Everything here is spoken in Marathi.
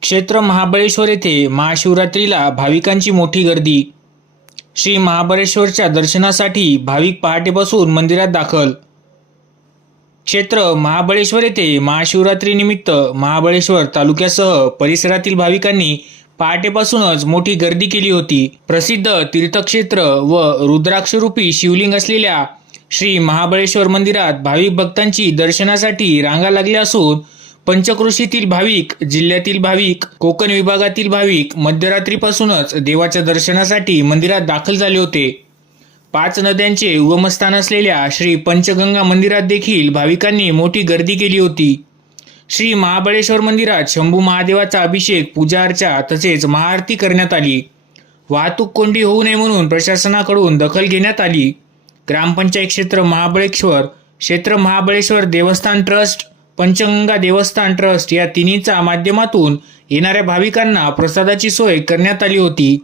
क्षेत्र महाबळेश्वर येथे महाशिवरात्रीला भाविकांची मोठी गर्दी. श्री महाबळेश्वरच्या दर्शनासाठी भाविक पहाटेपासून मंदिरात दाखल. क्षेत्र महाबळेश्वर येथे महाशिवरात्रीनिमित्त महाबळेश्वर तालुक्यासह परिसरातील भाविकांनी पहाटेपासूनच मोठी गर्दी केली होती. प्रसिद्ध तीर्थक्षेत्र व रुद्राक्षरूपी शिवलिंग असलेल्या श्री महाबळेश्वर मंदिरात भाविक भक्तांची दर्शनासाठी रांगा लागल्या असून पंचक्रोशीतील भाविक जिल्ह्यातील भाविक कोकण विभागातील भाविक मध्यरात्रीपासूनच देवाच्या दर्शनासाठी मंदिरात दाखल झाले होते. पाच नद्यांचे उगमस्थान असलेल्या श्री पंचगंगा मंदिरात देखील भाविकांनी मोठी गर्दी केली होती. श्री महाबळेश्वर मंदिरात शंभू महादेवाचा अभिषेक पूजा अर्चा तसेच महाआरती करण्यात आली. वाहतूक कोंडी होऊ नये म्हणून प्रशासनाकडून दखल घेण्यात आली. ग्रामपंचायत क्षेत्र महाबळेश्वर क्षेत्र महाबळेश्वर देवस्थान ट्रस्ट पंचगंगा देवस्थान ट्रस्ट या तिन्हीचा माध्यमातून येणाऱ्या भाविकांना प्रसादाची सोय करण्यात आली होती.